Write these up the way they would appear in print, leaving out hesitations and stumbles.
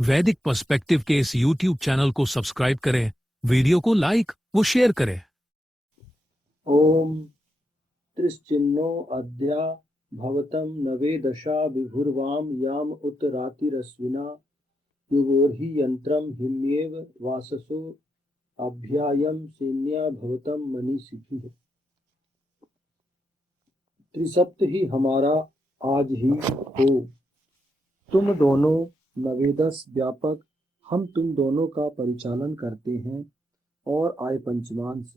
वैदिक पर्सपेक्टिव के इस YouTube चैनल को सब्सक्राइब करें, वीडियो को लाइक व शेयर करें। ओम त्रिश्चिन्नो अद्या भवतं नवे दशा विभुर्वाम याम उत रातिरश्विना युगोर्हि यंत्रम हिम्येव वाससो अभ्यायम सेन्या भवतं मनीषिभिः। त्रिसप्त ही हमारा आज ही हो, तुम दोनों नवेदस व्यापक, हम तुम दोनों का परिचालन करते हैं और आय पंचमांश।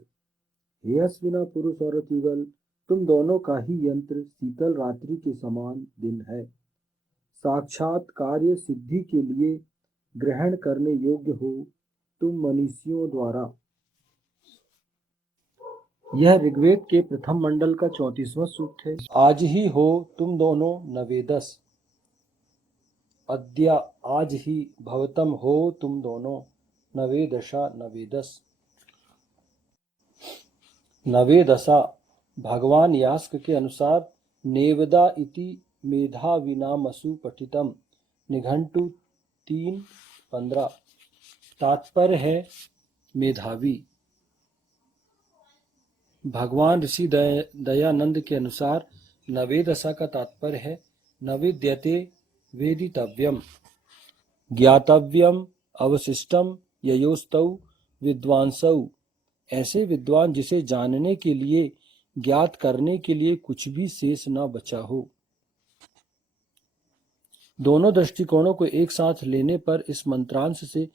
हे अश्विना पुरुष और युगल, तुम दोनों का ही यंत्र शीतल रात्रि के समान दिन है। साक्षात कार्य सिद्धि के लिए ग्रहण करने योग्य हो तुम मनीषियों द्वारा। यह ऋग्वेद के प्रथम मंडल का 34वां सूक्त है। आज ही हो तुम दोनों नवेदस, अद्या आज ही, भवतम हो तुम दोनों, नवेदशा नवेदस। नवेदशा भगवान यास्क के अनुसार नेवदा इति मेधाविनामसु पठितम, निघंटु 3:15। तात्पर्य है मेधावी। भगवान ऋषि दयानंद के अनुसार नवेदशा का तात्पर्य है नवेद्यते वेदितव्यम, ज्ञातव्यम, अवशिष्टम ययोस्तौ विद्वांसौ। ऐसे विद्वान जिसे जानने के लिए, ज्ञात करने के लिए कुछ भी शेष न बचा हो। दोनों दृष्टिकोणों को एक साथ लेने पर इस मंत्रांश से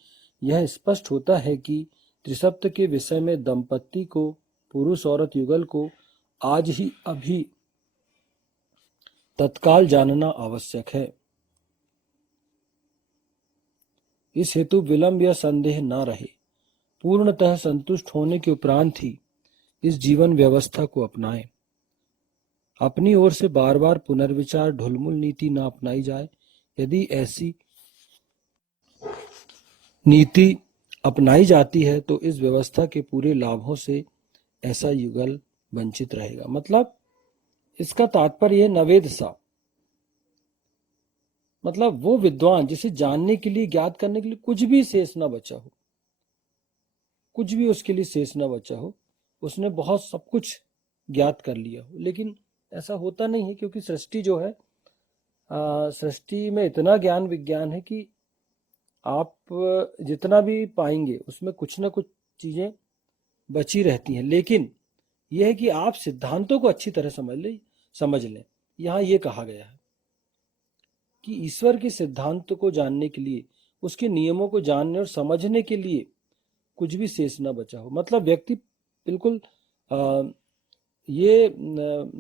यह स्पष्ट होता है कि त्रिसप्त के विषय में दंपत्ति को, पुरुष औरत युगल को आज ही अभी तत्काल जानना आवश्यक है। इस हेतु विलंब या संदेह न रहे। पूर्णतः संतुष्ट होने के उपरांत ही इस जीवन व्यवस्था को अपनाएं। अपनी ओर से बार बार पुनर्विचार, ढुलमुल नीति न अपनाई जाए। यदि ऐसी नीति अपनाई जाती है तो इस व्यवस्था के पूरे लाभों से ऐसा युगल वंचित रहेगा। मतलब इसका तात्पर्य नवेदशा मतलब वो विद्वान जिसे जानने के लिए, ज्ञात करने के लिए कुछ भी शेष न बचा हो, कुछ भी उसके लिए शेष न बचा हो। उसने बहुत सब कुछ ज्ञात कर लिया हो, लेकिन ऐसा होता नहीं है, क्योंकि सृष्टि जो है, सृष्टि में इतना ज्ञान विज्ञान है कि आप जितना भी पाएंगे उसमें कुछ ना कुछ चीजें बची रहती हैं। लेकिन यह है कि आप सिद्धांतों को अच्छी तरह समझ लें। यहाँ ये कहा गया है कि ईश्वर के सिद्धांत को जानने के लिए, उसके नियमों को जानने और समझने के लिए कुछ भी शेष न बचा हो। मतलब व्यक्ति बिल्कुल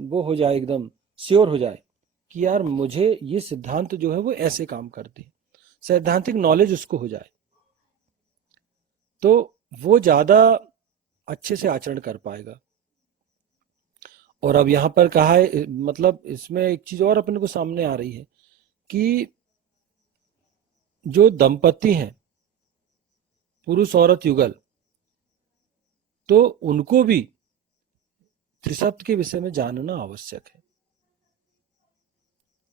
वो हो जाए, एकदम श्योर हो जाए कि यार मुझे ये सिद्धांत जो है वो ऐसे काम करते हैं, सैद्धांतिक नॉलेज उसको हो जाए, तो वो ज्यादा अच्छे से आचरण कर पाएगा। और अब यहाँ पर कहा है, मतलब इसमें एक चीज और अपने को सामने आ रही है कि जो दंपति हैं, पुरुष औरत युगल, तो उनको भी त्रिसप्त के विषय में जानना आवश्यक है,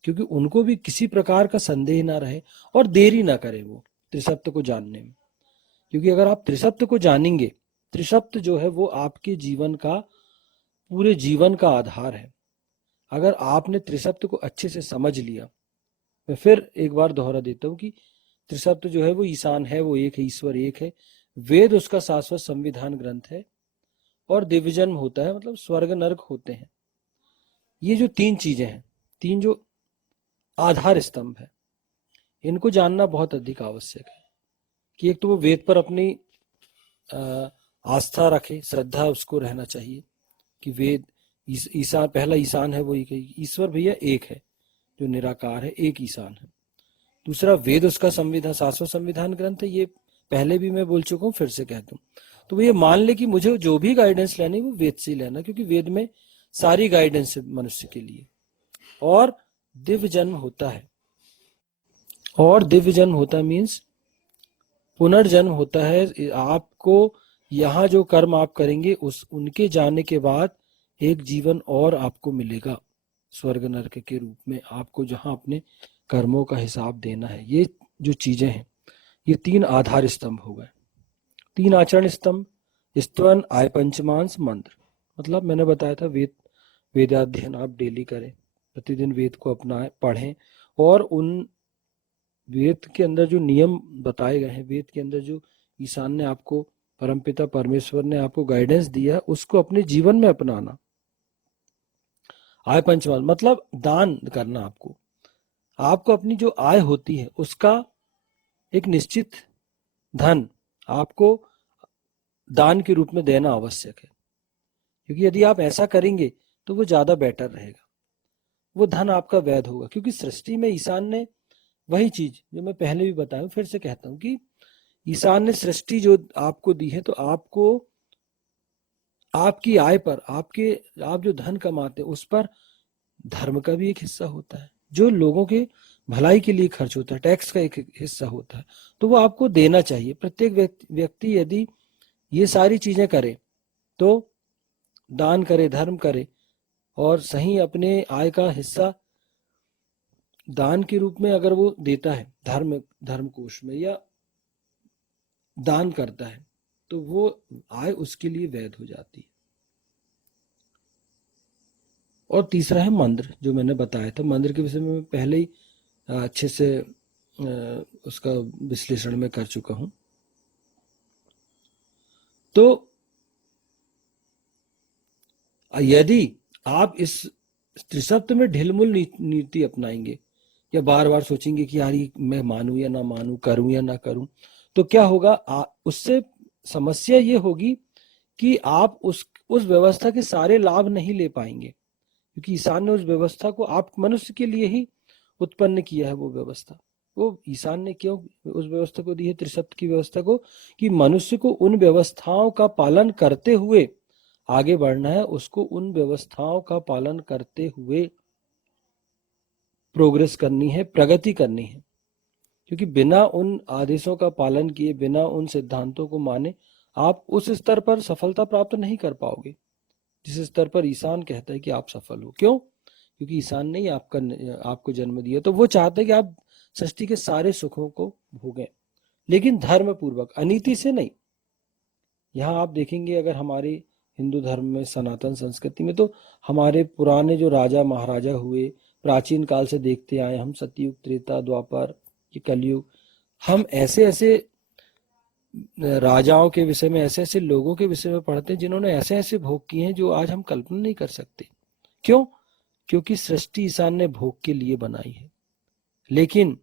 क्योंकि उनको भी किसी प्रकार का संदेह ना रहे और देरी ना करें वो त्रिसप्त को जानने में। क्योंकि अगर आप त्रिसप्त को जानेंगे, त्रिसप्त जो है वो आपके जीवन का, पूरे जीवन का आधार है। अगर आपने त्रिसप्त को अच्छे से समझ लिया, मैं फिर एक बार दोहरा देता हूं कि त्रिसप्त जो है वो ईशान है, वो एक है, ईश्वर एक है, वेद उसका शाश्वत संविधान ग्रंथ है, और दिव्य जन्म होता है, मतलब स्वर्ग नरक होते हैं। ये जो तीन चीजें हैं, तीन जो आधार स्तंभ है, इनको जानना बहुत अधिक आवश्यक है। कि एक तो वो वेद पर अपनी आस्था रखे, श्रद्धा उसको रहना चाहिए कि वेद ईशान, पहला ईशान है वो ईश्वर भैया एक है, जो निराकार है, एक ईशान है। दूसरा, वेद उसका संविधान, शाश्वत संविधान ग्रंथ है, ये पहले भी मैं बोल चुका हूँ, फिर से कहता हूँ। तो ये मान ले कि मुझे जो भी गाइडेंस लेनी वो वेद से ही लेना, क्योंकि वेद में सारी गाइडेंस है मनुष्य के लिए। और दिव्य जन्म होता है, और दिव्य जन्म होता है मीन्स पुनर्जन्म होता है। आपको यहाँ जो कर्म आप करेंगे उनके जाने के बाद एक जीवन और आपको मिलेगा स्वर्ग नरक के रूप में, आपको जहाँ अपने कर्मों का हिसाब देना है। ये जो चीजें हैं, ये 3 आधार स्तंभ हो गए। 3 आचरण स्तंभ, स्तवन, आय पंचमांस, मंत्र। मतलब मैंने बताया था वेदाध्ययन आप डेली करें, प्रतिदिन वेद को अपनाएं, पढ़ें, और उन वेद के अंदर जो नियम बताए गए हैं, वेद के अंदर जो ईशान ने आपको, परमपिता परमेश्वर ने आपको गाइडेंस दिया, उसको अपने जीवन में अपनाना। आय पंचमांस मतलब दान करना। आपको अपनी जो आय होती है उसका एक निश्चित धन आपको दान के रूप में देना आवश्यक है, क्योंकि यदि आप ऐसा करेंगे तो वो ज्यादा बेटर रहेगा, वो धन आपका वैध होगा। क्योंकि सृष्टि में ईशान ने वही चीज जो मैं पहले भी बताया, फिर से कहता हूं कि ईशान ने सृष्टि जो आपको दी है, तो आपको आपकी आय पर, आप जो धन कमाते हैं उस पर धर्म का भी एक हिस्सा होता है, जो लोगों के भलाई के लिए खर्च होता है, टैक्स का एक हिस्सा होता है, तो वो आपको देना चाहिए। प्रत्येक व्यक्ति यदि ये सारी चीजें करे, तो दान करे, धर्म करे, और सही अपने आय का हिस्सा दान के रूप में अगर वो देता है धर्म कोष में, या दान करता है, तो वो आय उसके लिए वैध हो जाती है। और तीसरा है मंत्र, जो मैंने बताया था। मंत्र के विषय में मैं पहले ही अच्छे से उसका विश्लेषण में कर चुका हूं। तो यदि आप इस त्रिसप्त में ढिलमुल नीति अपनाएंगे, या बार बार सोचेंगे कि यार ये मैं मानूं या ना मानूं, करूं या ना करूं, तो क्या होगा, उससे समस्या ये होगी कि आप उस व्यवस्था के सारे लाभ नहीं ले पाएंगे, क्योंकि ईशान ने उस व्यवस्था को आप मनुष्य के लिए ही उत्पन्न किया है। वो व्यवस्था, वो ईशान ने क्यों उस व्यवस्था को दी है, त्रिसप्त की व्यवस्था को, कि मनुष्य को उन व्यवस्थाओं का पालन करते हुए आगे बढ़ना है, उसको उन व्यवस्थाओं का पालन करते हुए प्रोग्रेस करनी है, प्रगति करनी है। क्योंकि बिना उन आदेशों का पालन किए, बिना उन सिद्धांतों को माने, आप उस स्तर पर सफलता प्राप्त नहीं कर पाओगे जिस स्तर पर ईशान कहता है कि आप सफल हो। क्यों? क्योंकि ईशान ने ही आपको जन्म दिया, तो वो चाहता है कि आप सृष्टि के सारे सुखों को भोगें, लेकिन धर्म पूर्वक, अनीति से नहीं। यहाँ आप देखेंगे, अगर हमारे हिंदू धर्म में, सनातन संस्कृति में, तो हमारे पुराने जो राजा महाराजा हुए, प्राचीन काल से देखते आए हम, सतयुग, त्रेता, द्वापर, ये कलयुग, हम ऐसे ऐसे राजाओं के विषय में, ऐसे ऐसे लोगों के विषय में पढ़ते हैं जिन्होंने ऐसे ऐसे भोग किए हैं जो आज हम कल्पना नहीं कर सकते। क्यों? क्योंकि सृष्टि ईशान ने भोग के लिए बनाई है। लेकिन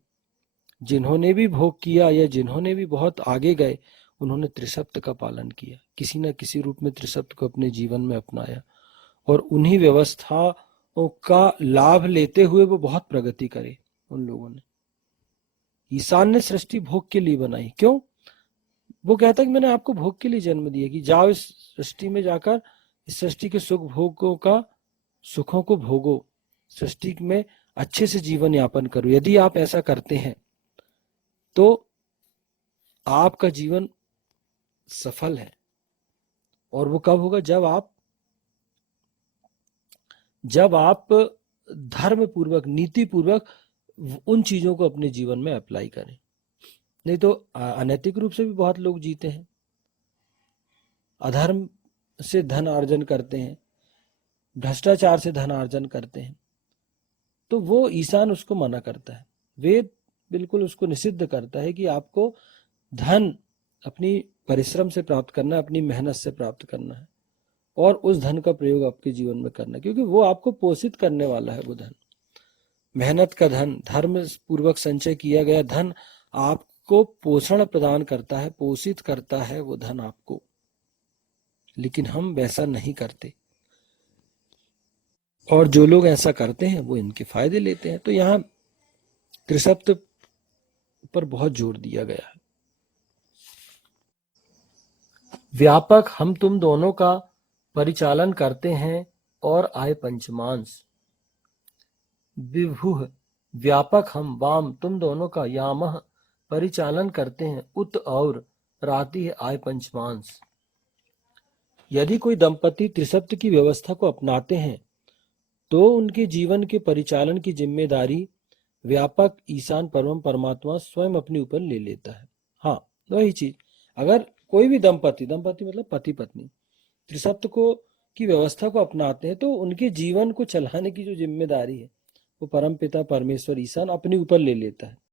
जिन्होंने भी भोग किया, या जिन्होंने भी बहुत आगे गए, उन्होंने त्रिसप्त का पालन किया, किसी न किसी रूप में त्रिसप्त को अपने जीवन में अपनाया, और उन्हीं व्यवस्थाओं का लाभ लेते हुए वो बहुत प्रगति करे उन लोगों ने। ईशान ने सृष्टि भोग के लिए बनाई। क्यों? वो कहता है कि मैंने आपको भोग के लिए जन्म दिया, कि जाओ इस सृष्टि में जाकर इस सृष्टि के सुखों को भोगो, सृष्टि में अच्छे से जीवन यापन करो। यदि आप ऐसा करते हैं तो आपका जीवन सफल है। और वो कब होगा? जब आप धर्म पूर्वक, नीति पूर्वक उन चीजों को अपने जीवन में अप्लाई करें। नहीं तो अनैतिक रूप से भी बहुत लोग जीते हैं, अधर्म से धन अर्जन करते हैं, भ्रष्टाचार से धन अर्जन करते हैं, तो वो ईशान उसको मना करता है। वेद बिल्कुल उसको निषिद्ध करता है कि आपको धन अपनी परिश्रम से प्राप्त करना है, अपनी मेहनत से प्राप्त करना है, और उस धन का प्रयोग आपके जीवन में करना है, क्योंकि वो आपको पोषित करने वाला है। वो धन, मेहनत का धन, धर्म पूर्वक संचय किया गया धन आपको पोषण प्रदान करता है, पोषित करता है वो धन आपको। लेकिन हम वैसा नहीं करते, और जो लोग ऐसा करते हैं वो इनके फायदे लेते हैं। तो यहाँ त्रिसप्त पर बहुत जोर दिया गया है। व्यापक हम तुम दोनों का परिचालन करते हैं, और आय पंचमांस। विभुः व्यापक हम, वाम तुम दोनों का, यामः परिचालन करते हैं, उत और राति है आय पंचमांस। यदि कोई दंपति त्रिसप्त की व्यवस्था को अपनाते हैं तो उनके जीवन के परिचालन की जिम्मेदारी व्यापक ईशान परम परमात्मा स्वयं अपने ऊपर ले लेता है। हाँ, वही चीज। अगर कोई भी दंपति, दंपति मतलब पति पत्नी, त्रिसप्त को की व्यवस्था को अपनाते हैं तो उनके जीवन को चलाने की जो जिम्मेदारी है वो परमपिता परमेश्वर ईशान अपने ऊपर ले लेता है।